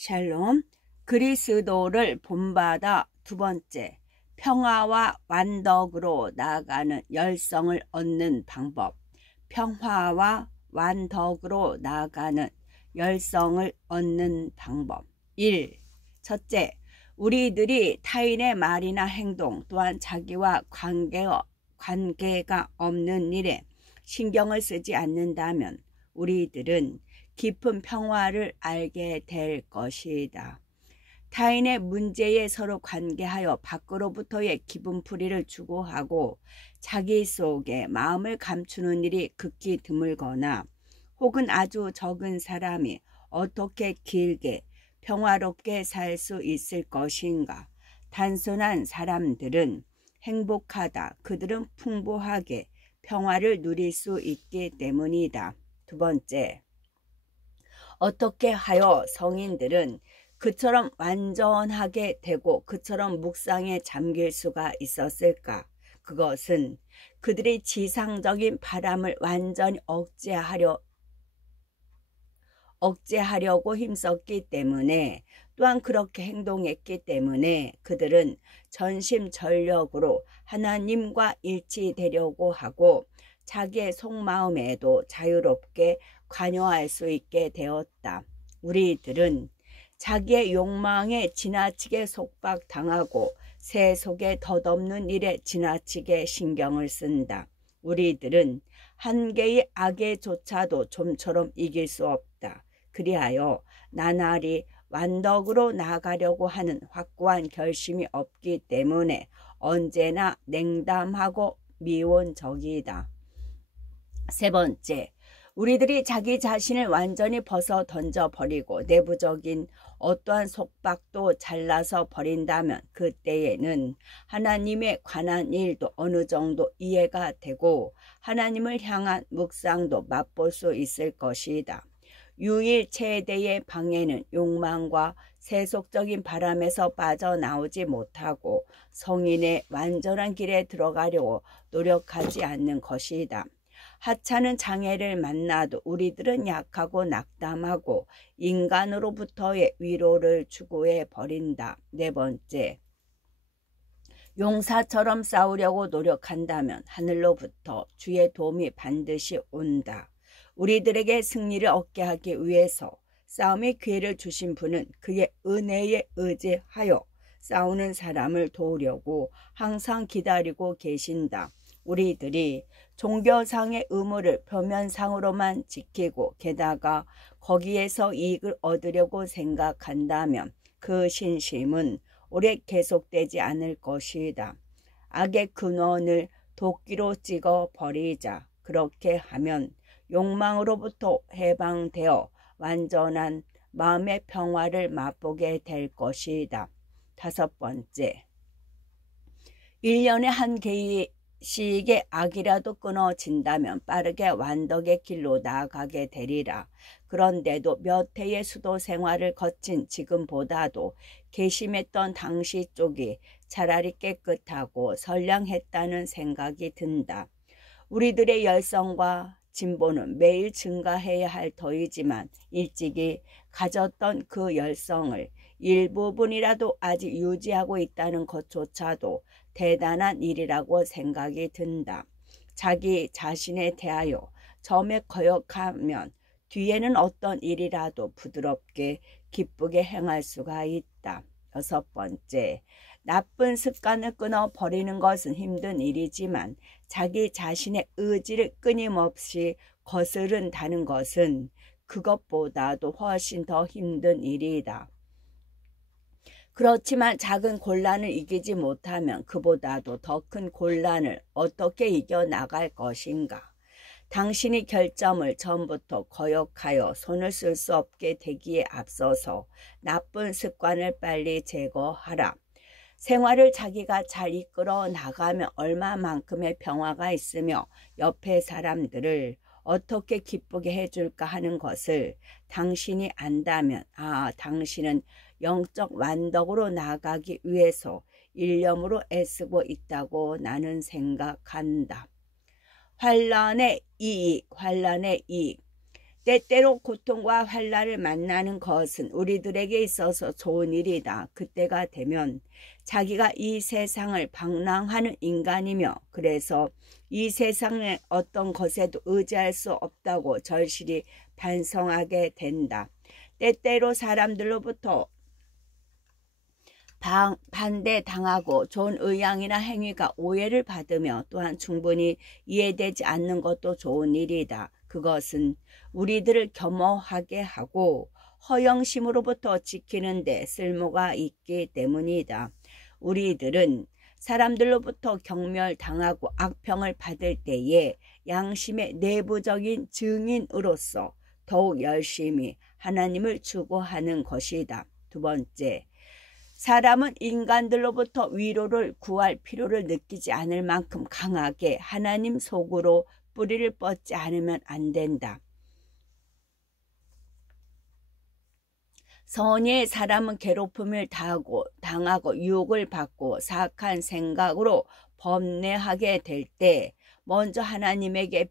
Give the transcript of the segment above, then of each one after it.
샬롬. 그리스도를 본받아 두 번째, 평화와 완덕으로 나아가는 열성을 얻는 방법. 평화와 완덕으로 나아가는 열성을 얻는 방법. 1. 첫째, 우리들이 타인의 말이나 행동 또한 자기와 관계가 없는 일에 신경을 쓰지 않는다면 우리들은 깊은 평화를 알게 될 것이다. 타인의 문제에 서로 관계하여 밖으로부터의 기분풀이를 추구하고 자기 속에 마음을 감추는 일이 극히 드물거나 혹은 아주 적은 사람이 어떻게 길게 평화롭게 살 수 있을 것인가. 단순한 사람들은 행복하다. 그들은 풍부하게 평화를 누릴 수 있기 때문이다. 두 번째, 어떻게 하여 성인들은 그처럼 완전하게 되고 그처럼 묵상에 잠길 수가 있었을까? 그것은 그들이 지상적인 바람을 완전히 억제하려고 힘썼기 때문에, 또한 그렇게 행동했기 때문에 그들은 전심전력으로 하나님과 일치되려고 하고 자기의 속마음에도 자유롭게 관여할 수 있게 되었다. 우리들은 자기의 욕망에 지나치게 속박당하고 세속에 덧없는 일에 지나치게 신경을 쓴다. 우리들은 한 개의 악에조차도 좀처럼 이길 수 없다. 그리하여 나날이 완덕으로 나아가려고 하는 확고한 결심이 없기 때문에 언제나 냉담하고 미온적이다. 세 번째, 우리들이 자기 자신을 완전히 벗어 던져버리고 내부적인 어떠한 속박도 잘라서 버린다면 그때에는 하나님에 관한 일도 어느 정도 이해가 되고 하나님을 향한 묵상도 맛볼 수 있을 것이다. 유일 최대의 방해는 욕망과 세속적인 바람에서 빠져나오지 못하고 성인의 완전한 길에 들어가려고 노력하지 않는 것이다. 하찮은 장애를 만나도 우리들은 약하고 낙담하고 인간으로부터의 위로를 추구해 버린다. 네 번째, 용사처럼 싸우려고 노력한다면 하늘로부터 주의 도움이 반드시 온다. 우리들에게 승리를 얻게 하기 위해서 싸움의 기회를 주신 분은 그의 은혜에 의지하여 싸우는 사람을 도우려고 항상 기다리고 계신다. 우리들이 종교상의 의무를 표면상으로만 지키고 게다가 거기에서 이익을 얻으려고 생각한다면 그 신심은 오래 계속되지 않을 것이다. 악의 근원을 도끼로 찍어 버리자. 그렇게 하면 욕망으로부터 해방되어 완전한 마음의 평화를 맛보게 될 것이다. 다섯 번째, 1년에 한 개씩의 악이라도 끊어진다면 빠르게 완덕의 길로 나아가게 되리라. 그런데도 몇 해의 수도 생활을 거친 지금보다도 괘씸했던 당시 쪽이 차라리 깨끗하고 선량했다는 생각이 든다. 우리들의 열성과 진보는 매일 증가해야 할 터이지만 일찍이 가졌던 그 열성을 일부분이라도 아직 유지하고 있다는 것조차도 대단한 일이라고 생각이 든다. 자기 자신에 대하여 처음에 거역하면 뒤에는 어떤 일이라도 부드럽게 기쁘게 행할 수가 있다. 여섯 번째, 나쁜 습관을 끊어버리는 것은 힘든 일이지만 자기 자신의 의지를 끊임없이 거스른다는 것은 그것보다도 훨씬 더 힘든 일이다. 그렇지만 작은 곤란을 이기지 못하면 그보다도 더 큰 곤란을 어떻게 이겨나갈 것인가? 당신이 결점을 처음부터 거역하여 손을 쓸 수 없게 되기에 앞서서 나쁜 습관을 빨리 제거하라. 생활을 자기가 잘 이끌어 나가면 얼마만큼의 평화가 있으며 옆에 사람들을 어떻게 기쁘게 해줄까 하는 것을 당신이 안다면 당신은 영적 완덕으로 나아가기 위해서 일념으로 애쓰고 있다고 나는 생각한다. 환란의 이익. 때때로 고통과 환난을 만나는 것은 우리들에게 있어서 좋은 일이다. 그때가 되면 자기가 이 세상을 방랑하는 인간이며 그래서 이 세상의 어떤 것에도 의지할 수 없다고 절실히 반성하게 된다. 때때로 사람들로부터 반대당하고 좋은 의향이나 행위가 오해를 받으며 또한 충분히 이해되지 않는 것도 좋은 일이다. 그것은 우리들을 겸허하게 하고 허영심으로부터 지키는 데 쓸모가 있기 때문이다. 우리들은 사람들로부터 경멸당하고 악평을 받을 때에 양심의 내부적인 증인으로서 더욱 열심히 하나님을 추구하는 것이다. 두 번째, 사람은 인간들로부터 위로를 구할 필요를 느끼지 않을 만큼 강하게 하나님 속으로 뿌리를 뻗지 않으면 안 된다. 선의의 사람은 괴롭힘을 당하고 유혹을 받고 사악한 생각으로 범례하게 될 때 먼저 하나님에게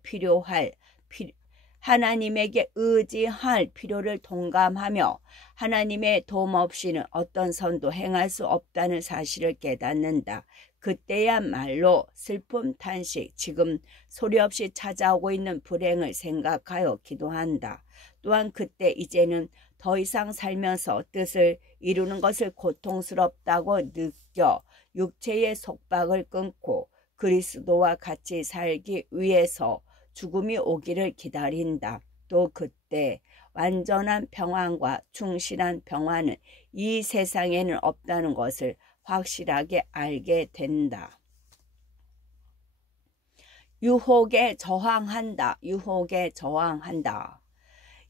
의지할 필요를 동감하며 하나님의 도움 없이는 어떤 선도 행할 수 없다는 사실을 깨닫는다. 그때야말로 슬픔 탄식, 지금 소리 없이 찾아오고 있는 불행을 생각하여 기도한다. 또한 그때 이제는 더 이상 살면서 뜻을 이루는 것을 고통스럽다고 느껴 육체의 속박을 끊고 그리스도와 같이 살기 위해서 죽음이 오기를 기다린다. 또 그때 완전한 평안과 충실한 평안은 이 세상에는 없다는 것을 확실하게 알게 된다. 유혹에 저항한다. 유혹에 저항한다.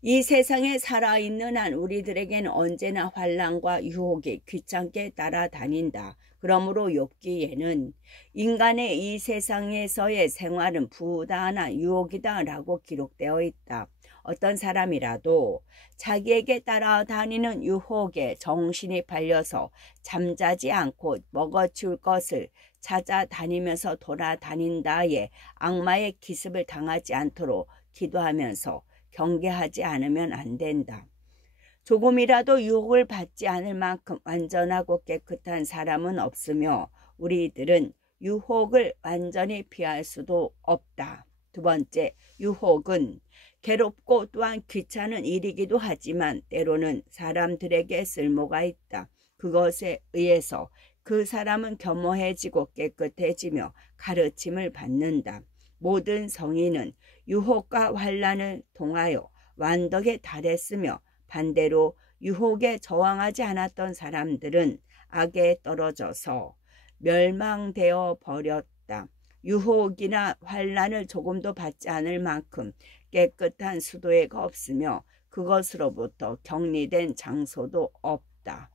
이 세상에 살아있는 한 우리들에게는 언제나 환난과 유혹이 귀찮게 따라다닌다. 그러므로 욥기에는 인간의 이 세상에서의 생활은 부단한 유혹이다 라고 기록되어 있다. 어떤 사람이라도 자기에게 따라다니는 유혹에 정신이 팔려서 잠자지 않고 먹어치울 것을 찾아다니면서 돌아다닌다에 악마의 기습을 당하지 않도록 기도하면서 경계하지 않으면 안 된다. 조금이라도 유혹을 받지 않을 만큼 완전하고 깨끗한 사람은 없으며 우리들은 유혹을 완전히 피할 수도 없다. 두 번째, 유혹은 괴롭고 또한 귀찮은 일이기도 하지만 때로는 사람들에게 쓸모가 있다. 그것에 의해서 그 사람은 겸허해지고 깨끗해지며 가르침을 받는다. 모든 성인은 유혹과 환난을 통하여 완덕에 달했으며 반대로 유혹에 저항하지 않았던 사람들은 악에 떨어져서 멸망되어 버렸다. 유혹이나 환난을 조금도 받지 않을 만큼 깨끗한 수도회가 없으며 그것으로부터 격리된 장소도 없다.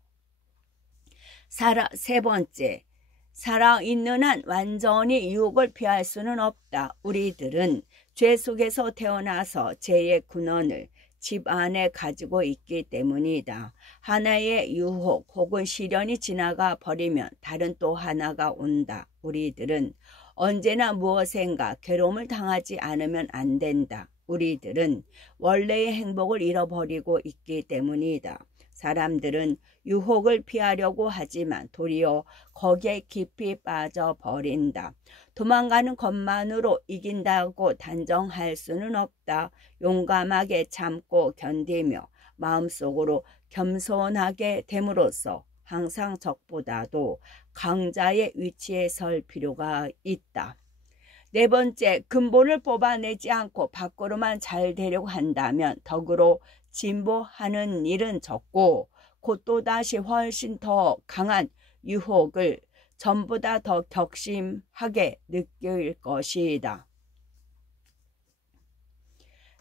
세 번째, 살아있는 한 완전히 유혹을 피할 수는 없다. 우리들은 죄 속에서 태어나서 죄의 근원을 집 안에 가지고 있기 때문이다. 하나의 유혹 혹은 시련이 지나가 버리면 다른 또 하나가 온다. 우리들은 언제나 무엇인가 괴로움을 당하지 않으면 안 된다. 우리들은 원래의 행복을 잃어버리고 있기 때문이다. 사람들은 유혹을 피하려고 하지만 도리어 거기에 깊이 빠져버린다. 도망가는 것만으로 이긴다고 단정할 수는 없다. 용감하게 참고 견디며 마음속으로 겸손하게 됨으로써 항상 적보다도 강자의 위치에 설 필요가 있다. 네 번째, 근본을 뽑아내지 않고 밖으로만 잘 되려고 한다면 덕으로 진보하는 일은 적고 곧 또다시 훨씬 더 강한 유혹을 전보다 더 격심하게 느낄 것이다.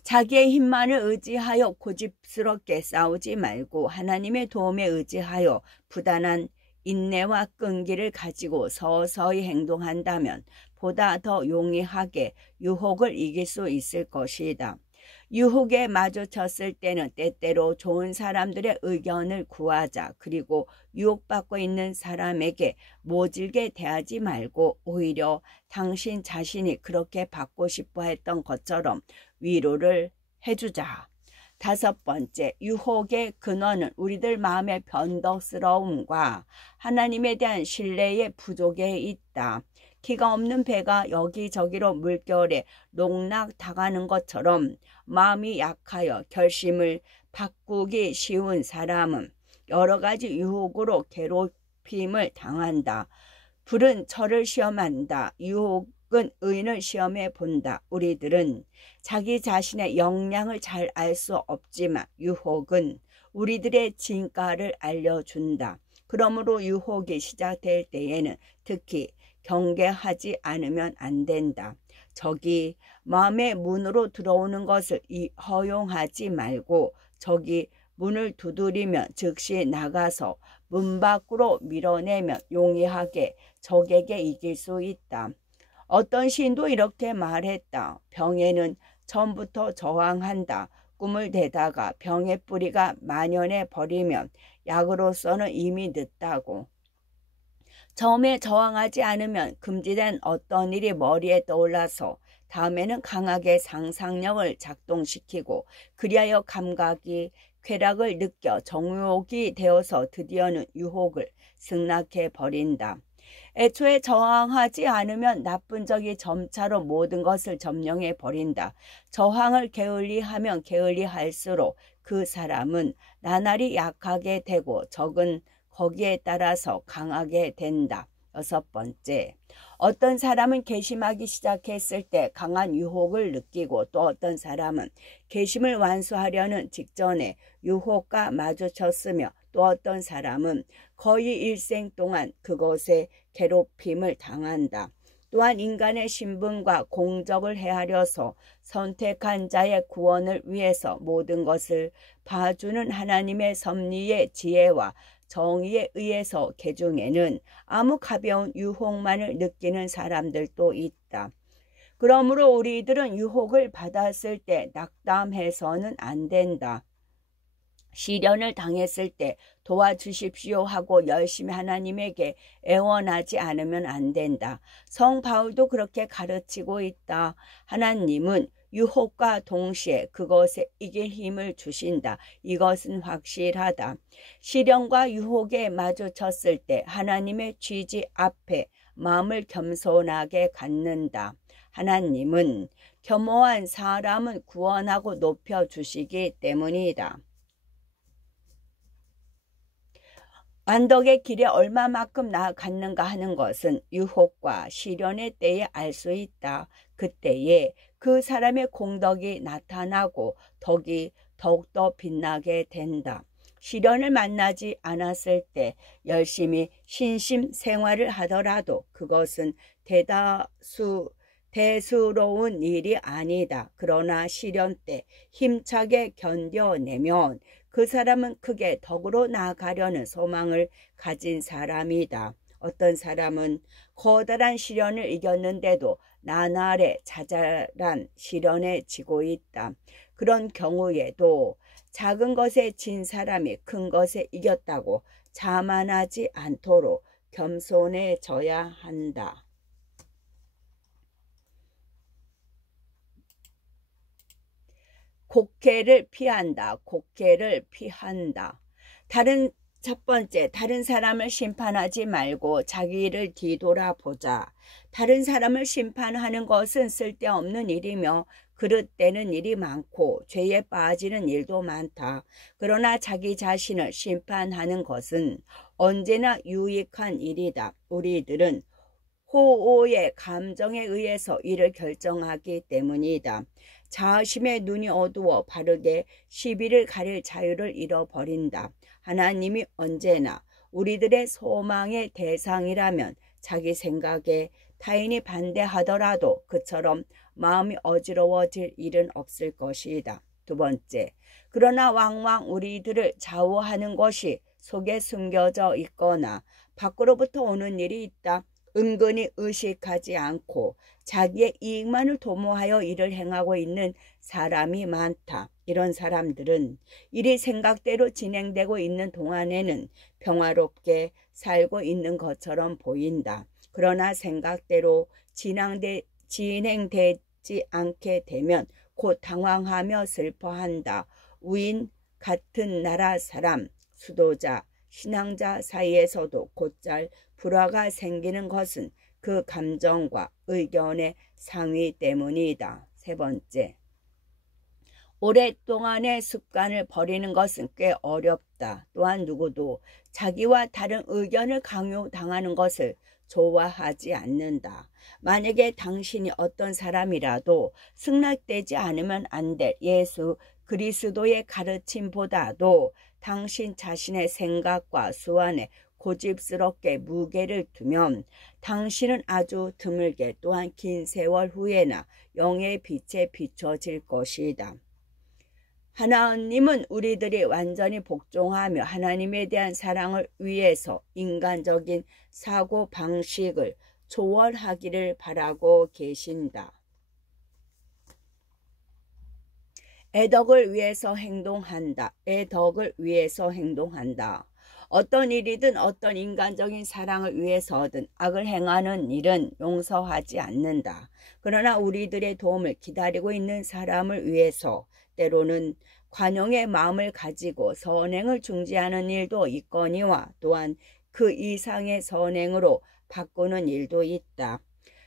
자기의 힘만을 의지하여 고집스럽게 싸우지 말고 하나님의 도움에 의지하여 부단한 인내와 끈기를 가지고 서서히 행동한다면 보다 더 용이하게 유혹을 이길 수 있을 것이다. 유혹에 마주쳤을 때는 때때로 좋은 사람들의 의견을 구하자. 그리고 유혹받고 있는 사람에게 모질게 대하지 말고 오히려 당신 자신이 그렇게 받고 싶어 했던 것처럼 위로를 해주자. 5번째, 유혹의 근원은 우리들 마음의 변덕스러움과 하나님에 대한 신뢰의 부족에 있다. 키가 없는 배가 여기저기로 물결에 농락당하는 것처럼 마음이 약하여 결심을 바꾸기 쉬운 사람은 여러 가지 유혹으로 괴롭힘을 당한다. 불은 철을 시험한다. 유혹은 의인을 시험해 본다. 우리들은 자기 자신의 역량을 잘 알 수 없지만 유혹은 우리들의 진가를 알려준다. 그러므로 유혹이 시작될 때에는 특히 경계하지 않으면 안 된다. 적이 마음의 문으로 들어오는 것을 허용하지 말고 적이 문을 두드리면 즉시 나가서 문 밖으로 밀어내면 용이하게 적에게 이길 수 있다. 어떤 시인도 이렇게 말했다. 병에는 처음부터 저항한다. 꿈을 대다가 병의 뿌리가 만연해 버리면 약으로서는 이미 늦다고. 처음에 저항하지 않으면 금지된 어떤 일이 머리에 떠올라서 다음에는 강하게 상상력을 작동시키고 그리하여 감각이 쾌락을 느껴 정욕이 되어서 드디어는 유혹을 승낙해 버린다. 애초에 저항하지 않으면 나쁜 적이 점차로 모든 것을 점령해 버린다. 저항을 게을리하면 게을리할수록 그 사람은 나날이 약하게 되고 적은 거기에 따라서 강하게 된다. 6번째, 어떤 사람은 괘씸하기 시작했을 때 강한 유혹을 느끼고 또 어떤 사람은 괘씸을 완수하려는 직전에 유혹과 마주쳤으며 또 어떤 사람은 거의 일생 동안 그것에 괴롭힘을 당한다. 또한 인간의 신분과 공적을 헤아려서 선택한 자의 구원을 위해서 모든 것을 봐주는 하나님의 섭리의 지혜와 정의에 의해서 개중에는 아무 가벼운 유혹만을 느끼는 사람들도 있다. 그러므로 우리들은 유혹을 받았을 때 낙담해서는 안 된다. 시련을 당했을 때 도와주십시오 하고 열심히 하나님에게 애원하지 않으면 안 된다. 성 바울도 그렇게 가르치고 있다. 하나님은 유혹과 동시에 그것에 이길 힘을 주신다. 이것은 확실하다. 시련과 유혹에 마주쳤을 때 하나님의 취지 앞에 마음을 겸손하게 갖는다. 하나님은 겸허한 사람은 구원하고 높여주시기 때문이다. 완덕의 길에 얼마만큼 나아갔는가 하는 것은 유혹과 시련의 때에 알 수 있다. 그때에 그 사람의 공덕이 나타나고 덕이 더욱더 빛나게 된다. 시련을 만나지 않았을 때 열심히 신심 생활을 하더라도 그것은 대수로운 일이 아니다. 그러나 시련 때 힘차게 견뎌내면 그 사람은 크게 덕으로 나아가려는 소망을 가진 사람이다. 어떤 사람은 커다란 시련을 이겼는데도 나날의 자잘한 시련에 지고 있다. 그런 경우에도 작은 것에 진 사람이 큰 것에 이겼다고 자만하지 않도록 겸손해져야 한다. 곡해를 피한다. 곡해를 피한다. 첫 번째, 다른 사람을 심판하지 말고 자기를 뒤돌아보자. 다른 사람을 심판하는 것은 쓸데없는 일이며 그릇되는 일이 많고 죄에 빠지는 일도 많다. 그러나 자기 자신을 심판하는 것은 언제나 유익한 일이다. 우리들은 호오의 감정에 의해서 이를 결정하기 때문이다. 자아심의 눈이 어두워 바르게 시비를 가릴 자유를 잃어버린다. 하나님이 언제나 우리들의 소망의 대상이라면 자기 생각에 타인이 반대하더라도 그처럼 마음이 어지러워질 일은 없을 것이다. 2번째, 그러나 왕왕 우리들을 좌우하는 것이 속에 숨겨져 있거나 밖으로부터 오는 일이 있다. 은근히 의식하지 않고 자기의 이익만을 도모하여 일을 행하고 있는 사람이 많다. 이런 사람들은 일이 생각대로 진행되고 있는 동안에는 평화롭게 살고 있는 것처럼 보인다. 그러나 생각대로 진행되지 않게 되면 곧 당황하며 슬퍼한다. 우인, 같은 나라 사람, 수도자, 신앙자 사이에서도 곧잘 불화가 생기는 것은 그 감정과 의견의 상위 때문이다. 세 번째, 오랫동안의 습관을 버리는 것은 꽤 어렵다. 또한 누구도 자기와 다른 의견을 강요당하는 것을 좋아하지 않는다. 만약에 당신이 어떤 사람이라도 승낙되지 않으면 안 될 예수 그리스도의 가르침보다도 당신 자신의 생각과 수완에 고집스럽게 무게를 두면 당신은 아주 드물게 또한 긴 세월 후에나 영의 빛에 비춰질 것이다. 하나님은 우리들이 완전히 복종하며 하나님에 대한 사랑을 위해서 인간적인 사고 방식을 초월하기를 바라고 계신다. 애덕을 위해서 행동한다. 애덕을 위해서 행동한다. 어떤 일이든 어떤 인간적인 사랑을 위해서든 악을 행하는 일은 용서하지 않는다. 그러나 우리들의 도움을 기다리고 있는 사람을 위해서 때로는 관용의 마음을 가지고 선행을 중지하는 일도 있거니와 또한 그 이상의 선행으로 바꾸는 일도 있다.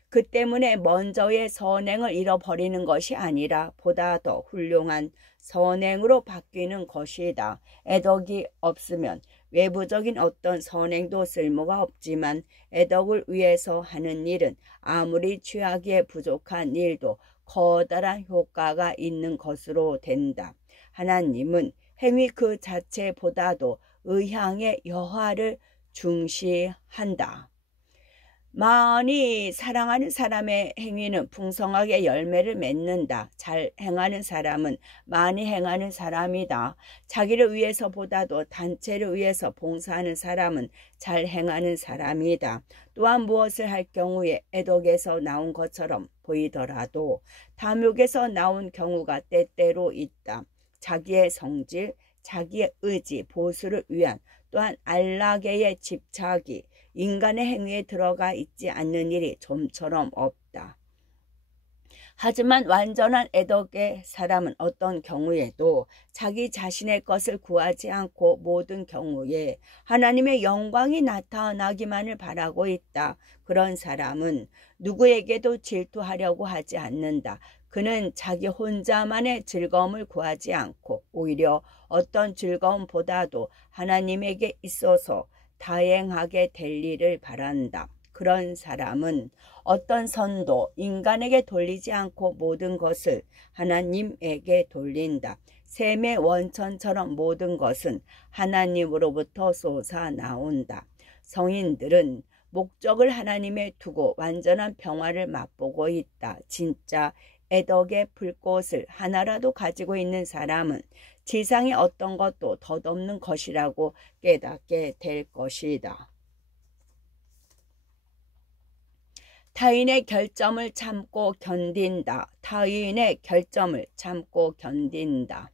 그 때문에 먼저의 선행을 잃어버리는 것이 아니라 보다 더 훌륭한 선행으로 바뀌는 것이다. 애덕이 없으면 외부적인 어떤 선행도 쓸모가 없지만 애덕을 위해서 하는 일은 아무리 취하기에 부족한 일도 커다란 효과가 있는 것으로 된다. 하나님은 행위 그 자체보다도 의향의 여하를 중시한다. 많이 사랑하는 사람의 행위는 풍성하게 열매를 맺는다. 잘 행하는 사람은 많이 행하는 사람이다. 자기를 위해서보다도 단체를 위해서 봉사하는 사람은 잘 행하는 사람이다. 또한 무엇을 할 경우에 애덕에서 나온 것처럼 보이더라도 탐욕에서 나온 경우가 때때로 있다. 자기의 성질, 자기의 의지, 보수를 위한 또한 안락에의 집착이 인간의 행위에 들어가 있지 않는 일이 좀처럼 없다. 하지만 완전한 애덕의 사람은 어떤 경우에도 자기 자신의 것을 구하지 않고 모든 경우에 하나님의 영광이 나타나기만을 바라고 있다. 그런 사람은 누구에게도 질투하려고 하지 않는다. 그는 자기 혼자만의 즐거움을 구하지 않고 오히려 어떤 즐거움보다도 하나님에게 있어서 다행하게 될 일을 바란다. 그런 사람은 어떤 선도 인간에게 돌리지 않고 모든 것을 하나님에게 돌린다. 샘의 원천처럼 모든 것은 하나님으로부터 솟아나온다. 성인들은 목적을 하나님에 두고 완전한 평화를 맛보고 있다. 진짜 애덕의 불꽃을 하나라도 가지고 있는 사람은 지상의 어떤 것도 덧없는 것이라고 깨닫게 될 것이다. 타인의 결점을 참고 견딘다. 타인의 결점을 참고 견딘다.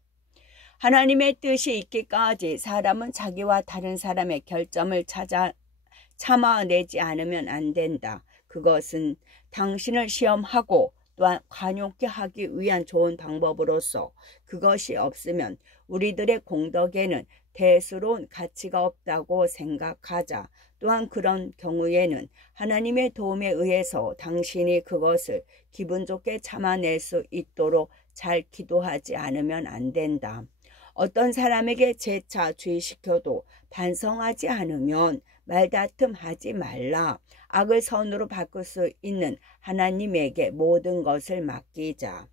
하나님의 뜻이 있기까지 사람은 자기와 다른 사람의 결점을 참아내지 않으면 안 된다. 그것은 당신을 시험하고 또한 관용케 하기 위한 좋은 방법으로서 그것이 없으면 우리들의 공덕에는 대수로운 가치가 없다고 생각하자. 또한 그런 경우에는 하나님의 도움에 의해서 당신이 그것을 기분 좋게 참아낼 수 있도록 잘 기도하지 않으면 안 된다. 어떤 사람에게 재차 주의시켜도 반성하지 않으면 말다툼하지 말라. 악을 선으로 바꿀 수 있는 하나님에게 모든 것을 맡기자.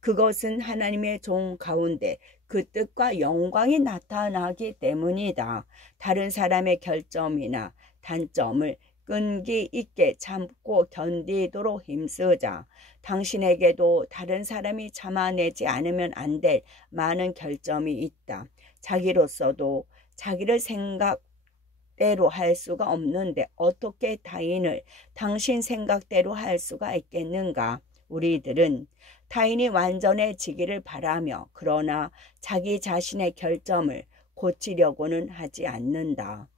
그것은 하나님의 종 가운데 그 뜻과 영광이 나타나기 때문이다. 다른 사람의 결점이나 단점을 끈기 있게 참고 견디도록 힘쓰자. 당신에게도 다른 사람이 참아내지 않으면 안 될 많은 결점이 있다. 자기로서도 자기를 생각대로 할 수가 없는데 어떻게 타인을 당신 생각대로 할 수가 있겠는가? 우리들은 타인이 완전해지기를 바라며 그러나 자기 자신의 결점을 고치려고는 하지 않는다.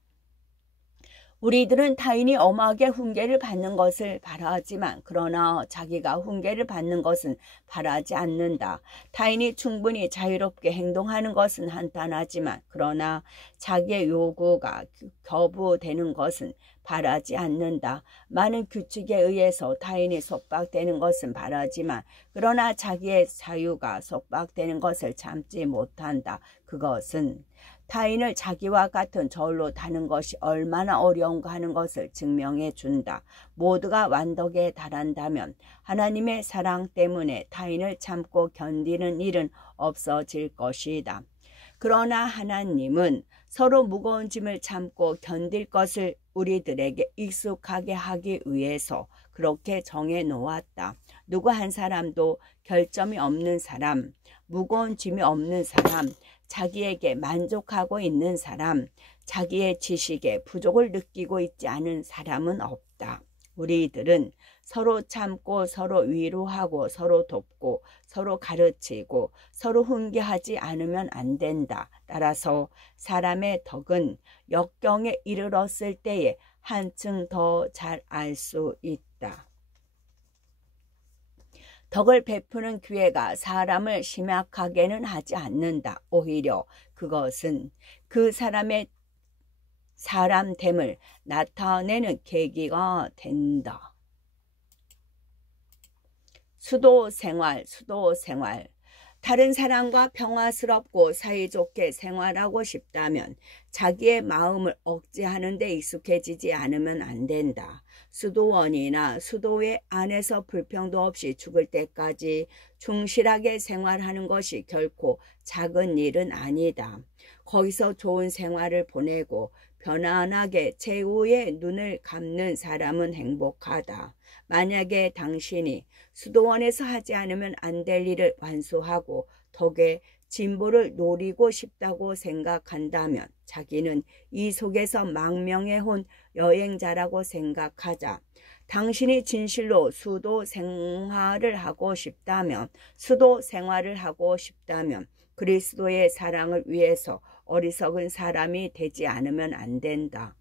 우리들은 타인이 엄하게 훈계를 받는 것을 바라지만 그러나 자기가 훈계를 받는 것은 바라지 않는다. 타인이 충분히 자유롭게 행동하는 것은 한탄하지만 그러나 자기의 요구가 거부되는 것은 바라지 않는다. 많은 규칙에 의해서 타인이 속박되는 것은 바라지만 그러나 자기의 자유가 속박되는 것을 참지 못한다. 그것은 타인을 자기와 같은 저울로 다는 것이 얼마나 어려운가 하는 것을 증명해 준다. 모두가 완덕에 달한다면 하나님의 사랑 때문에 타인을 참고 견디는 일은 없어질 것이다. 그러나 하나님은 서로 무거운 짐을 참고 견딜 것을 우리들에게 익숙하게 하기 위해서 그렇게 정해 놓았다. 누구 한 사람도 결점이 없는 사람, 무거운 짐이 없는 사람, 자기에게 만족하고 있는 사람, 자기의 지식에 부족을 느끼고 있지 않은 사람은 없다. 우리들은 서로 참고 서로 위로하고 서로 돕고 서로 가르치고 서로 훈계하지 않으면 안 된다. 따라서 사람의 덕은 역경에 이르렀을 때에 한층 더 잘 알 수 있다. 덕을 베푸는 기회가 사람을 심약하게는 하지 않는다. 오히려 그것은 그 사람의 사람됨을 나타내는 계기가 된다. 수도생활. 다른 사람과 평화스럽고 사이좋게 생활하고 싶다면 자기의 마음을 억제하는 데 익숙해지지 않으면 안 된다. 수도원이나 수도회 안에서 불평도 없이 죽을 때까지 충실하게 생활하는 것이 결코 작은 일은 아니다. 거기서 좋은 생활을 보내고 편안하게 최후의 눈을 감는 사람은 행복하다. 만약에 당신이 수도원에서 하지 않으면 안 될 일을 완수하고 덕의 진보를 노리고 싶다고 생각한다면 자기는 이 속에서 망명해온 여행자라고 생각하자. 당신이 진실로 수도 생활을 하고 싶다면 그리스도의 사랑을 위해서 어리석은 사람이 되지 않으면 안 된다.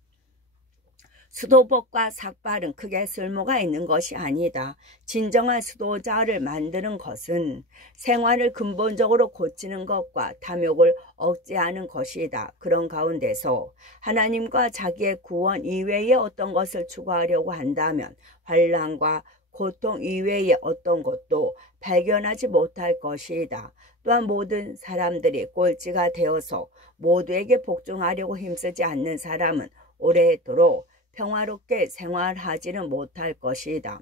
수도복과 삭발은 크게 쓸모가 있는 것이 아니다. 진정한 수도자를 만드는 것은 생활을 근본적으로 고치는 것과 탐욕을 억제하는 것이다. 그런 가운데서 하나님과 자기의 구원 이외의 어떤 것을 추구하려고 한다면 환난과 고통 이외의 어떤 것도 발견하지 못할 것이다. 또한 모든 사람들이 꼴찌가 되어서 모두에게 복종하려고 힘쓰지 않는 사람은 오래도록 평화롭게 생활하지는 못할 것이다.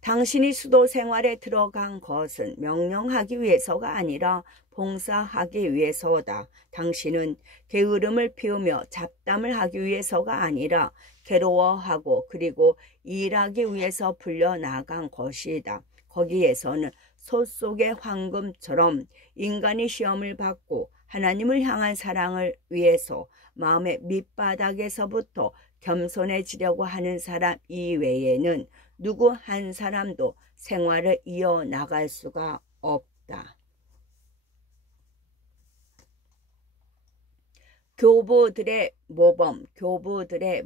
당신이 수도 생활에 들어간 것은 명령하기 위해서가 아니라 봉사하기 위해서다. 당신은 게으름을 피우며 잡담을 하기 위해서가 아니라 괴로워하고 그리고 일하기 위해서 불려나간 것이다. 거기에서는 소 속의 황금처럼 인간이 시험을 받고 하나님을 향한 사랑을 위해서 마음의 밑바닥에서부터 겸손해지려고 하는 사람 이외에는 누구 한 사람도 생활을 이어나갈 수가 없다. 교부들의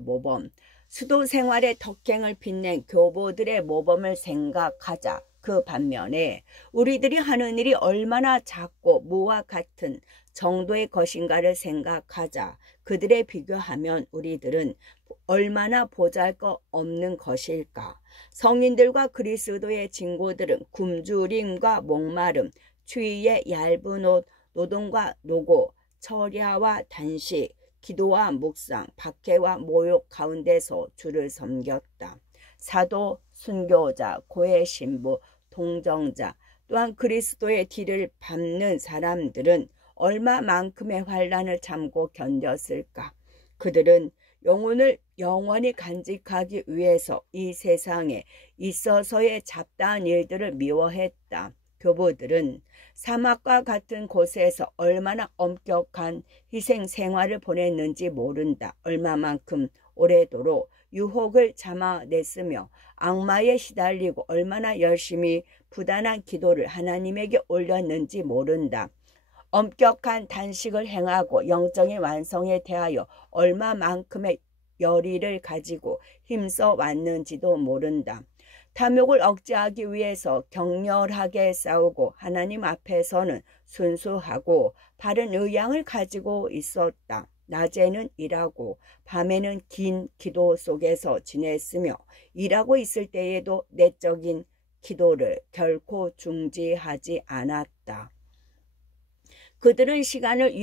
모범. 수도 생활의 덕행을 빛낸 교부들의 모범을 생각하자. 그 반면에 우리들이 하는 일이 얼마나 작고 무와 같은 정도의 것인가를 생각하자. 그들에 비교하면 우리들은 얼마나 보잘것없는 것일까. 성인들과 그리스도의 친구들은 굶주림과 목마름, 추위에 얇은 옷, 노동과 노고, 철야와 단식, 기도와 묵상, 박해와 모욕 가운데서 주를 섬겼다. 사도, 순교자, 고해 신부, 동정자, 또한 그리스도의 뒤를 밟는 사람들은 얼마만큼의 환난을 참고 견뎠을까. 그들은 영혼을 영원히 간직하기 위해서 이 세상에 있어서의 잡다한 일들을 미워했다. 교부들은 사막과 같은 곳에서 얼마나 엄격한 희생 생활을 보냈는지 모른다. 얼마만큼 오래도록 유혹을 참아냈으며 악마에 시달리고 얼마나 열심히 부단한 기도를 하나님에게 올렸는지 모른다. 엄격한 단식을 행하고 영적인 완성에 대하여 얼마만큼의 열의를 가지고 힘써 왔는지도 모른다. 탐욕을 억제하기 위해서 격렬하게 싸우고 하나님 앞에서는 순수하고 바른 의향을 가지고 있었다. 낮에는 일하고 밤에는 긴 기도 속에서 지냈으며 일하고 있을 때에도 내적인 기도를 결코 중지하지 않았다. 그들은 시간을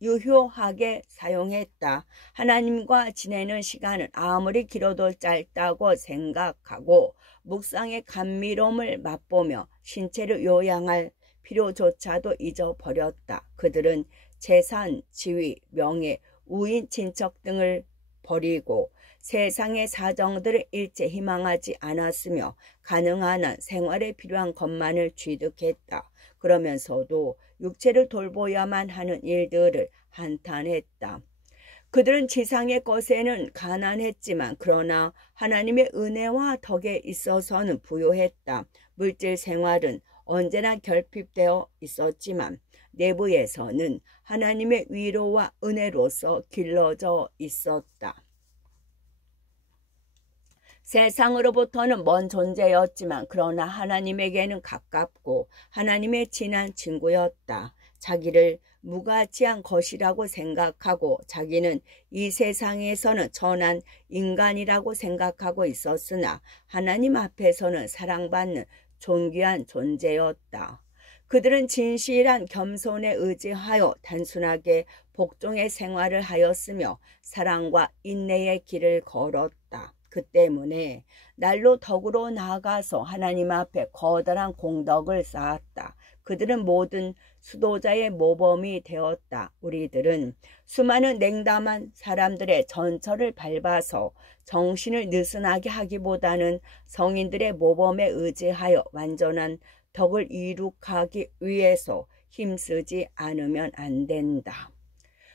유효하게 사용했다. 하나님과 지내는 시간은 아무리 길어도 짧다고 생각하고 묵상의 감미로움을 맛보며 신체를 요양할 필요조차도 잊어버렸다. 그들은 재산, 지위, 명예, 우인, 친척 등을 버리고 세상의 사정들을 일체 희망하지 않았으며 가능한 한 생활에 필요한 것만을 취득했다. 그러면서도 육체를 돌보야만 하는 일들을 한탄했다. 그들은 지상의 것에는 가난했지만 그러나 하나님의 은혜와 덕에 있어서는 부유했다. 물질 생활은 언제나 결핍되어 있었지만 내부에서는 하나님의 위로와 은혜로서 길러져 있었다. 세상으로부터는 먼 존재였지만 그러나 하나님에게는 가깝고 하나님의 친한 친구였다. 자기를 무가치한 것이라고 생각하고 자기는 이 세상에서는 천한 인간이라고 생각하고 있었으나 하나님 앞에서는 사랑받는 존귀한 존재였다. 그들은 진실한 겸손에 의지하여 단순하게 복종의 생활을 하였으며 사랑과 인내의 길을 걸었다. 그 때문에 날로 덕으로 나아가서 하나님 앞에 거대한 공덕을 쌓았다. 그들은 모든 수도자의 모범이 되었다. 우리들은 수많은 냉담한 사람들의 전철을 밟아서 정신을 느슨하게 하기보다는 성인들의 모범에 의지하여 완전한 덕을 이룩하기 위해서 힘쓰지 않으면 안 된다.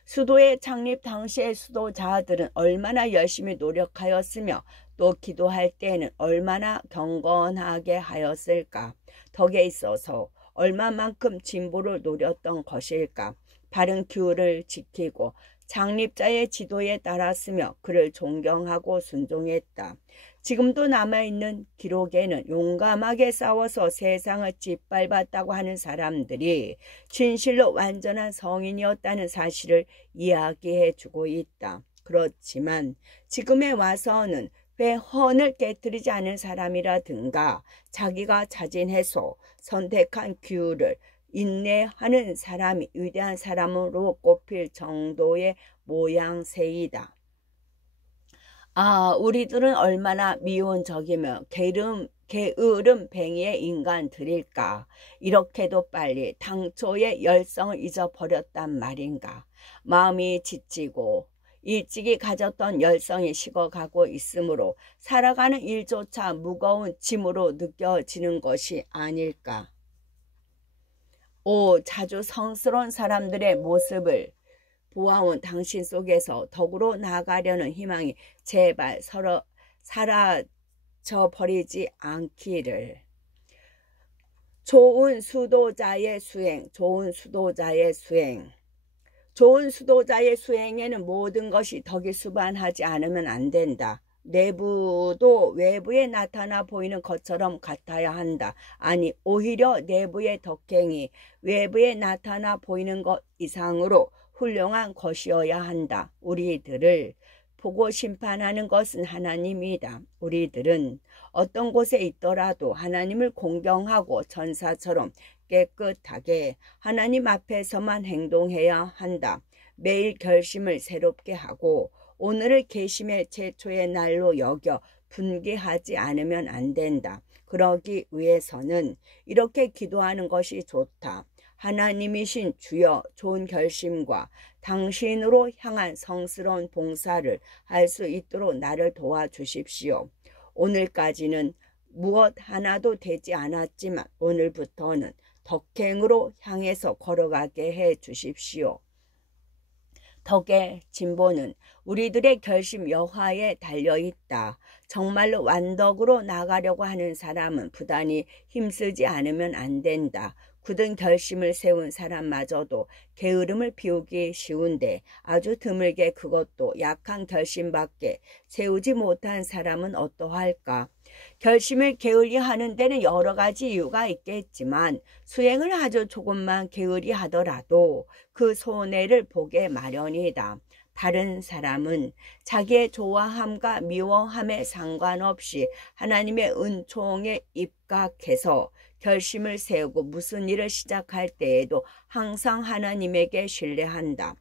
수도의 창립 당시의 수도자들은 얼마나 열심히 노력하였으며 또 기도할 때에는 얼마나 경건하게 하였을까. 덕에 있어서 얼마만큼 진보를 노렸던 것일까. 바른 규율을 지키고 창립자의 지도에 따랐으며 그를 존경하고 순종했다. 지금도 남아있는 기록에는 용감하게 싸워서 세상을 짓밟았다고 하는 사람들이 진실로 완전한 성인이었다는 사실을 이야기해주고 있다. 그렇지만 지금에 와서는 왜 헌을 깨뜨리지 않은 사람이라든가 자기가 자진해서 선택한 규율을 인내하는 사람이 위대한 사람으로 꼽힐 정도의 모양새이다. 우리들은 얼마나 미온적이며 게으름 뱅이의 인간들일까. 이렇게도 빨리 당초의 열성을 잊어버렸단 말인가. 마음이 지치고 일찍이 가졌던 열성이 식어가고 있으므로 살아가는 일조차 무거운 짐으로 느껴지는 것이 아닐까. 자주 성스러운 사람들의 모습을 보아온 당신 속에서 덕으로 나아가려는 희망이 제발 사라져버리지 않기를. 좋은 수도자의 수행, 좋은 수도자의 수행. 좋은 수도자의 수행에는 모든 것이 덕이 수반하지 않으면 안 된다. 내부도 외부에 나타나 보이는 것처럼 같아야 한다. 아니, 오히려 내부의 덕행이 외부에 나타나 보이는 것 이상으로 훌륭한 것이어야 한다. 우리들을 보고 심판하는 것은 하나님이다. 우리들은 어떤 곳에 있더라도 하나님을 공경하고 천사처럼 깨끗하게 하나님 앞에서만 행동해야 한다. 매일 결심을 새롭게 하고 오늘을 계심의 최초의 날로 여겨 분개하지 않으면 안 된다. 그러기 위해서는 이렇게 기도하는 것이 좋다. 하나님이신 주여, 좋은 결심과 당신으로 향한 성스러운 봉사를 할 수 있도록 나를 도와주십시오. 오늘까지는 무엇 하나도 되지 않았지만 오늘부터는 덕행으로 향해서 걸어가게 해 주십시오. 덕의 진보는 우리들의 결심 여하에 달려있다. 정말로 완덕으로 나가려고 하는 사람은 부단히 힘쓰지 않으면 안 된다. 굳은 결심을 세운 사람마저도 게으름을 피우기 쉬운데 아주 드물게 그것도 약한 결심밖에 세우지 못한 사람은 어떠할까? 결심을 게을리 하는 데는 여러 가지 이유가 있겠지만 수행을 아주 조금만 게을리 하더라도 그 손해를 보게 마련이다. 다른 사람은 자기의 좋아함과 미워함에 상관없이 하나님의 은총에 입각해서 결심을 세우고 무슨 일을 시작할 때에도 항상 하나님에게 신뢰한다.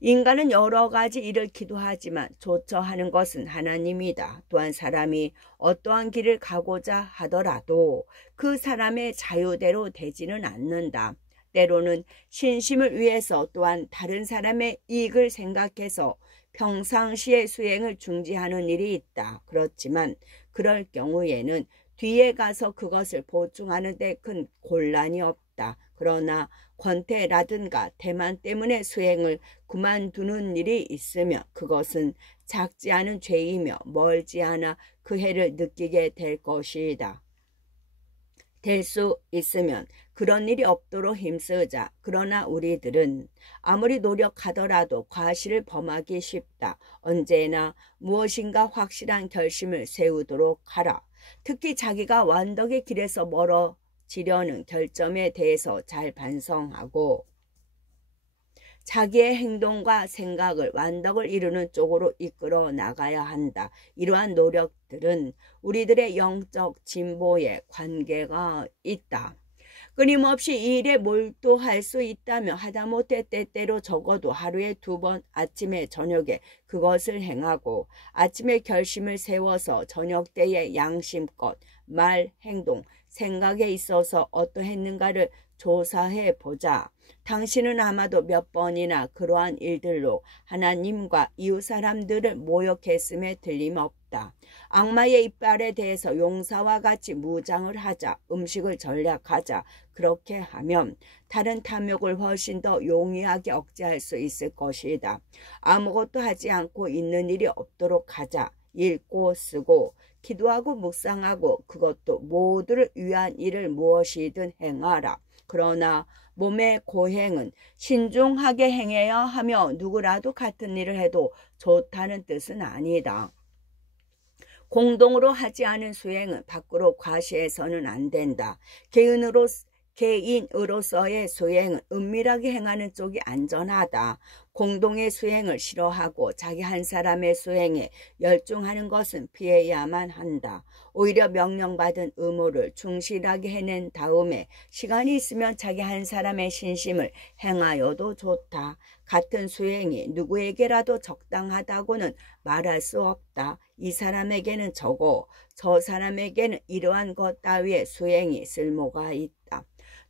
인간은 여러 가지 일을 기도하지만 조처하는 것은 하나님이다. 또한 사람이 어떠한 길을 가고자 하더라도 그 사람의 자유대로 되지는 않는다. 때로는 신심을 위해서 또한 다른 사람의 이익을 생각해서 평상시의 수행을 중지하는 일이 있다. 그렇지만 그럴 경우에는 뒤에 가서 그것을 보충하는 데 큰 곤란이 없다. 그러나 권태라든가 태만 때문에 수행을 그만두는 일이 있으며 그것은 작지 않은 죄이며 멀지 않아 그 해를 느끼게 될 것이다. 될 수 있으면 그런 일이 없도록 힘쓰자. 그러나 우리들은 아무리 노력하더라도 과실을 범하기 쉽다. 언제나 무엇인가 확실한 결심을 세우도록 하라. 특히 자기가 완덕의 길에서 멀어지려는 결점에 대해서 잘 반성하고 자기의 행동과 생각을 완덕을 이루는 쪽으로 이끌어 나가야 한다. 이러한 노력들은 우리들의 영적 진보에 관계가 있다. 끊임없이 이 일에 몰두할 수 있다면 하다못해 때때로 적어도 하루에 2번 아침에 저녁에 그것을 행하고 아침에 결심을 세워서 저녁 때에 양심껏 말, 행동, 생각에 있어서 어떠했는가를 조사해 보자. 당신은 아마도 몇 번이나 그러한 일들로 하나님과 이웃 사람들을 모욕했음에 틀림없다. 악마의 이빨에 대해서 용사와 같이 무장을 하자. 음식을 전략하자. 그렇게 하면 다른 탐욕을 훨씬 더 용이하게 억제할 수 있을 것이다. 아무것도 하지 않고 있는 일이 없도록 하자. 읽고 쓰고 기도하고 묵상하고 그것도 모두를 위한 일을 무엇이든 행하라. 그러나 몸의 고행은 신중하게 행해야 하며 누구라도 같은 일을 해도 좋다는 뜻은 아니다. 공동으로 하지 않은 수행은 밖으로 과시해서는 안 된다. 개인으로서의 수행은 은밀하게 행하는 쪽이 안전하다. 공동의 수행을 싫어하고 자기 한 사람의 수행에 열중하는 것은 피해야만 한다. 오히려 명령받은 의무를 충실하게 해낸 다음에 시간이 있으면 자기 한 사람의 신심을 행하여도 좋다. 같은 수행이 누구에게라도 적당하다고는 말할 수 없다. 이 사람에게는 저거, 저 사람에게는 이러한 것 따위의 수행이 쓸모가 있다.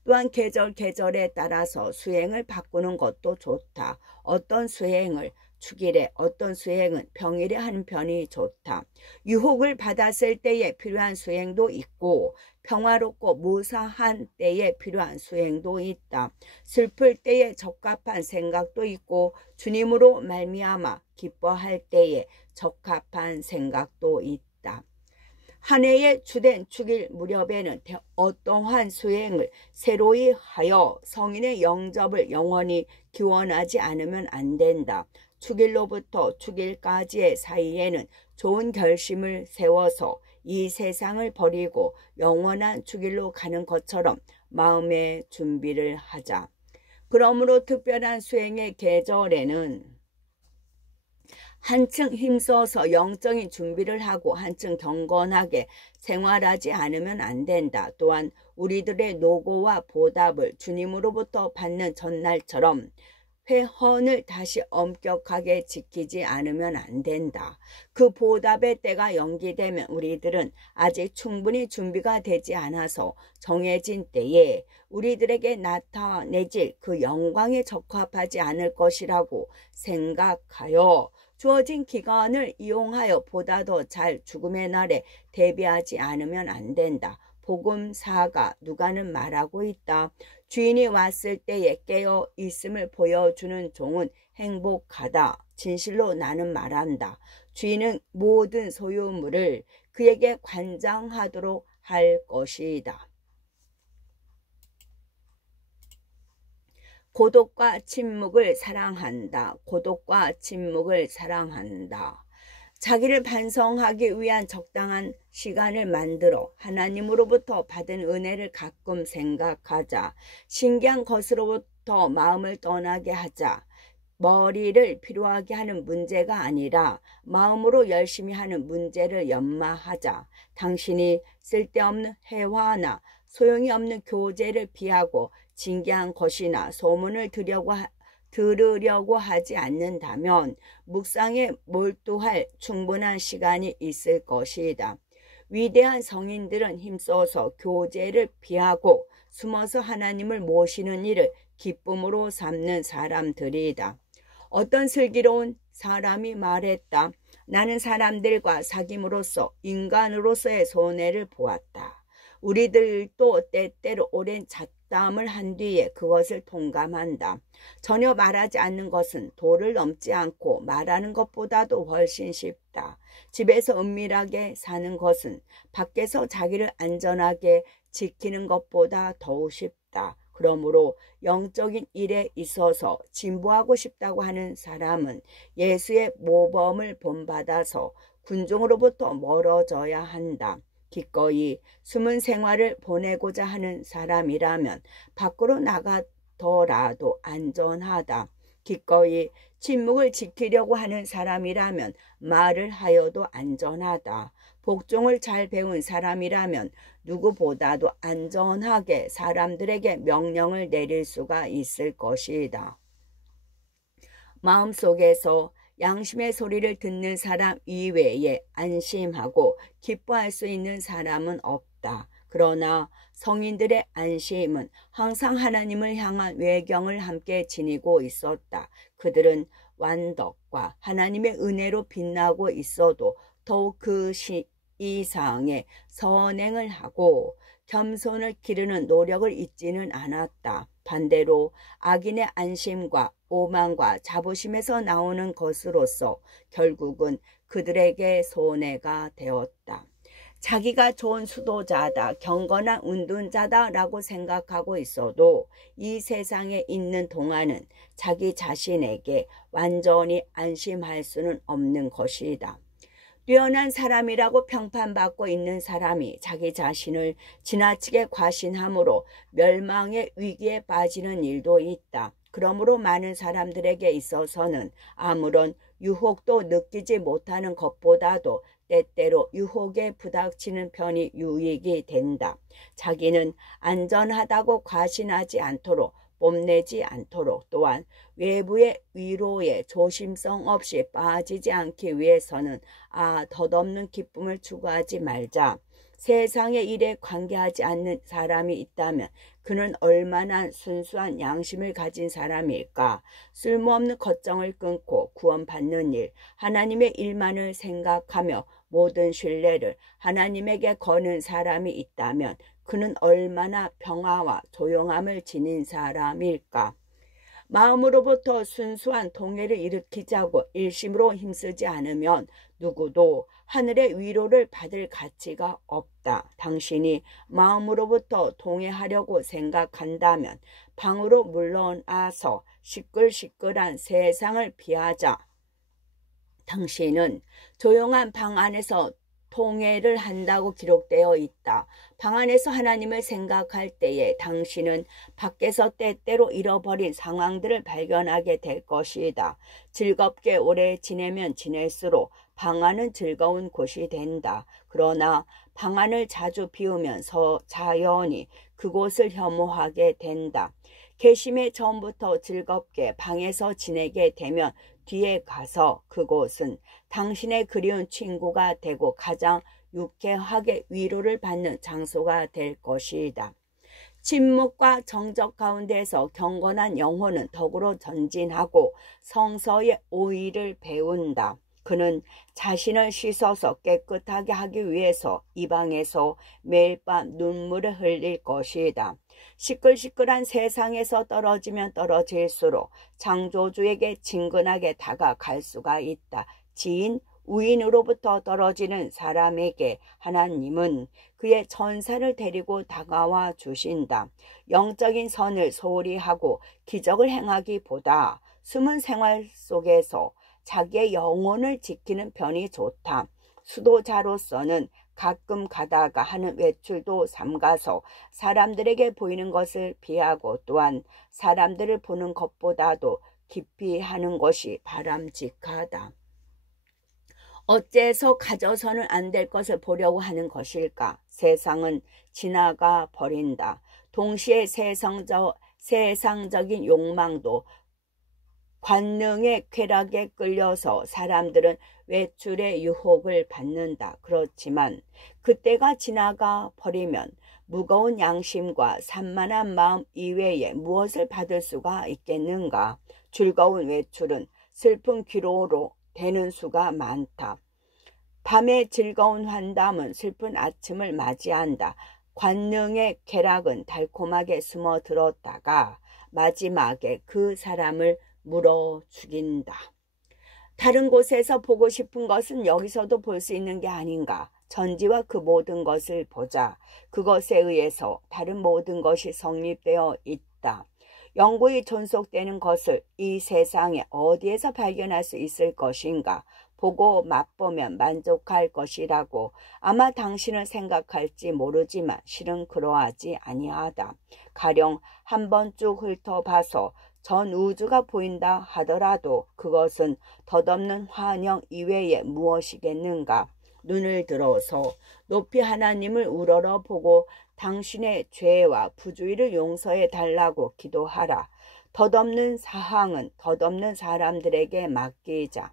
또한 계절에 따라서 수행을 바꾸는 것도 좋다. 어떤 수행을 축일에 어떤 수행은 평일에 하는 편이 좋다. 유혹을 받았을 때에 필요한 수행도 있고 평화롭고 무사한 때에 필요한 수행도 있다. 슬플 때에 적합한 생각도 있고 주님으로 말미암아 기뻐할 때에 적합한 생각도 있다. 한 해의 주된 축일 무렵에는 어떠한 수행을 새로이 하여 성인의 영접을 영원히 기원하지 않으면 안 된다. 축일로부터 축일까지의 사이에는 좋은 결심을 세워서 이 세상을 버리고 영원한 축일로 가는 것처럼 마음의 준비를 하자. 그러므로 특별한 수행의 계절에는 한층 힘써서 영적인 준비를 하고 한층 경건하게 생활하지 않으면 안 된다. 또한 우리들의 노고와 보답을 주님으로부터 받는 전날처럼 회헌을 다시 엄격하게 지키지 않으면 안 된다. 그 보답의 때가 연기되면 우리들은 아직 충분히 준비가 되지 않아서 정해진 때에 우리들에게 나타내질 그 영광에 적합하지 않을 것이라고 생각하여 주어진 기간을 이용하여 보다 더 잘 죽음의 날에 대비하지 않으면 안 된다. 복음사가 누가는 말하고 있다. 주인이 왔을 때에 깨어 있음을 보여주는 종은 행복하다. 진실로 나는 말한다. 주인은 모든 소유물을 그에게 관장하도록 할 것이다. 고독과 침묵을 사랑한다. 고독과 침묵을 사랑한다. 자기를 반성하기 위한 적당한 시간을 만들어 하나님으로부터 받은 은혜를 가끔 생각하자. 신기한 것으로부터 마음을 떠나게 하자. 머리를 피로하게 하는 문제가 아니라 마음으로 열심히 하는 문제를 연마하자. 당신이 쓸데없는 회화나 소용이 없는 교제를 피하고 진기한 것이나 소문을 들으려고 하지 않는다면 묵상에 몰두할 충분한 시간이 있을 것이다. 위대한 성인들은 힘써서 교제를 피하고 숨어서 하나님을 모시는 일을 기쁨으로 삼는 사람들이다. 어떤 슬기로운 사람이 말했다. 나는 사람들과 사귐으로써 인간으로서의 손해를 보았다. 우리들도 때때로 오랜 잡담을 한 뒤에 그것을 통감한다. 전혀 말하지 않는 것은 도를 넘지 않고 말하는 것보다도 훨씬 쉽다. 집에서 은밀하게 사는 것은 밖에서 자기를 안전하게 지키는 것보다 더욱 쉽다. 그러므로 영적인 일에 있어서 진보하고 싶다고 하는 사람은 예수의 모범을 본받아서 군중으로부터 멀어져야 한다. 기꺼이 숨은 생활을 보내고자 하는 사람이라면 밖으로 나가더라도 안전하다. 기꺼이 침묵을 지키려고 하는 사람이라면 말을 하여도 안전하다. 복종을 잘 배운 사람이라면 누구보다도 안전하게 사람들에게 명령을 내릴 수가 있을 것이다. 마음속에서 양심의 소리를 듣는 사람 이외에 안심하고 기뻐할 수 있는 사람은 없다. 그러나 성인들의 안심은 항상 하나님을 향한 외경을 함께 지니고 있었다. 그들은 완덕과 하나님의 은혜로 빛나고 있어도 더욱 그 이상의 선행을 하고 겸손을 기르는 노력을 잊지는 않았다. 반대로 악인의 안심과 오만과 자부심에서 나오는 것으로서 결국은 그들에게 손해가 되었다. 자기가 좋은 수도자다, 경건한 운동자다라고 생각하고 있어도 이 세상에 있는 동안은 자기 자신에게 완전히 안심할 수는 없는 것이다. 뛰어난 사람이라고 평판받고 있는 사람이 자기 자신을 지나치게 과신함으로 멸망의 위기에 빠지는 일도 있다. 그러므로 많은 사람들에게 있어서는 아무런 유혹도 느끼지 못하는 것보다도 때때로 유혹에 부닥치는 편이 유익이 된다. 자기는 안전하다고 과신하지 않도록 뽐내지 않도록 또한 외부의 위로에 조심성 없이 빠지지 않기 위해서는 덧없는 기쁨을 추구하지 말자. 세상의 일에 관계하지 않는 사람이 있다면 그는 얼마나 순수한 양심을 가진 사람일까. 쓸모없는 걱정을 끊고 구원받는 일, 하나님의 일만을 생각하며 모든 신뢰를 하나님에게 거는 사람이 있다면 그는 얼마나 평화와 조용함을 지닌 사람일까. 마음으로부터 순수한 동해를 일으키자고 일심으로 힘쓰지 않으면 누구도 하늘의 위로를 받을 가치가 없다. 당신이 마음으로부터 동해하려고 생각한다면 방으로 물러나서 시끌시끌한 세상을 피하자. 당신은 조용한 방 안에서 통회를 한다고 기록되어 있다. 방 안에서 하나님을 생각할 때에 당신은 밖에서 때때로 잃어버린 상황들을 발견하게 될 것이다. 즐겁게 오래 지내면 지낼수록 방 안은 즐거운 곳이 된다. 그러나 방 안을 자주 비우면서 자연히 그곳을 혐오하게 된다. 계심의 전부터 즐겁게 방에서 지내게 되면 뒤에 가서 그곳은 당신의 그리운 친구가 되고 가장 유쾌하게 위로를 받는 장소가 될 것이다. 침묵과 정적 가운데서 경건한 영혼은 덕으로 전진하고 성서의 오의를 배운다. 그는 자신을 씻어서 깨끗하게 하기 위해서 이 방에서 매일 밤 눈물을 흘릴 것이다. 시끌시끌한 세상에서 떨어지면 떨어질수록 창조주에게 친근하게 다가갈 수가 있다. 지인 우인으로부터 떨어지는 사람에게 하나님은 그의 천사를 데리고 다가와 주신다. 영적인 선을 소홀히 하고 기적을 행하기보다 숨은 생활 속에서 자기의 영혼을 지키는 편이 좋다. 수도자로서는 가끔 가다가 하는 외출도 삼가서 사람들에게 보이는 것을 피하고 또한 사람들을 보는 것보다도 깊이 하는 것이 바람직하다. 어째서 가져서는 안 될 것을 보려고 하는 것일까? 세상은 지나가 버린다. 동시에 세상적인 욕망도 관능의 쾌락에 끌려서 사람들은 외출의 유혹을 받는다. 그렇지만 그때가 지나가 버리면 무거운 양심과 산만한 마음 이외에 무엇을 받을 수가 있겠는가? 즐거운 외출은 슬픈 기로로 되는 수가 많다. 밤의 즐거운 환담은 슬픈 아침을 맞이한다. 관능의 쾌락은 달콤하게 숨어들었다가 마지막에 그 사람을 물어 죽인다. 다른 곳에서 보고 싶은 것은 여기서도 볼 수 있는 게 아닌가? 전지와 그 모든 것을 보자. 그것에 의해서 다른 모든 것이 성립되어 있다. 영구히 존속되는 것을 이 세상에 어디에서 발견할 수 있을 것인가? 보고 맛보면 만족할 것이라고 아마 당신은 생각할지 모르지만 실은 그러하지 아니하다. 가령 한번 쭉 훑어봐서 전 우주가 보인다 하더라도 그것은 덧없는 환영 이외에 무엇이겠는가? 눈을 들어서 높이 하나님을 우러러 보고 당신의 죄와 부주의를 용서해 달라고 기도하라. 덧없는 사항은 덧없는 사람들에게 맡기자.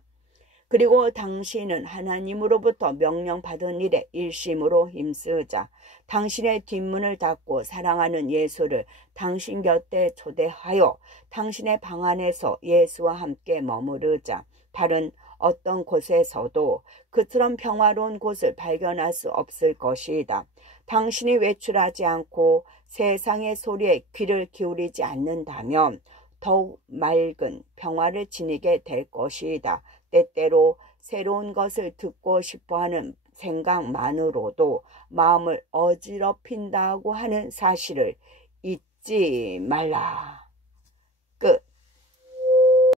그리고 당신은 하나님으로부터 명령받은 일에 일심으로 힘쓰자. 당신의 뒷문을 닫고 사랑하는 예수를 당신 곁에 초대하여 당신의 방 안에서 예수와 함께 머무르자. 다른 어떤 곳에서도 그처럼 평화로운 곳을 발견할 수 없을 것이다. 당신이 외출하지 않고 세상의 소리에 귀를 기울이지 않는다면 더욱 맑은 평화를 지니게 될 것이다. 때때로 새로운 것을 듣고 싶어하는 생각만으로도 마음을 어지럽힌다고 하는 사실을 잊지 말라.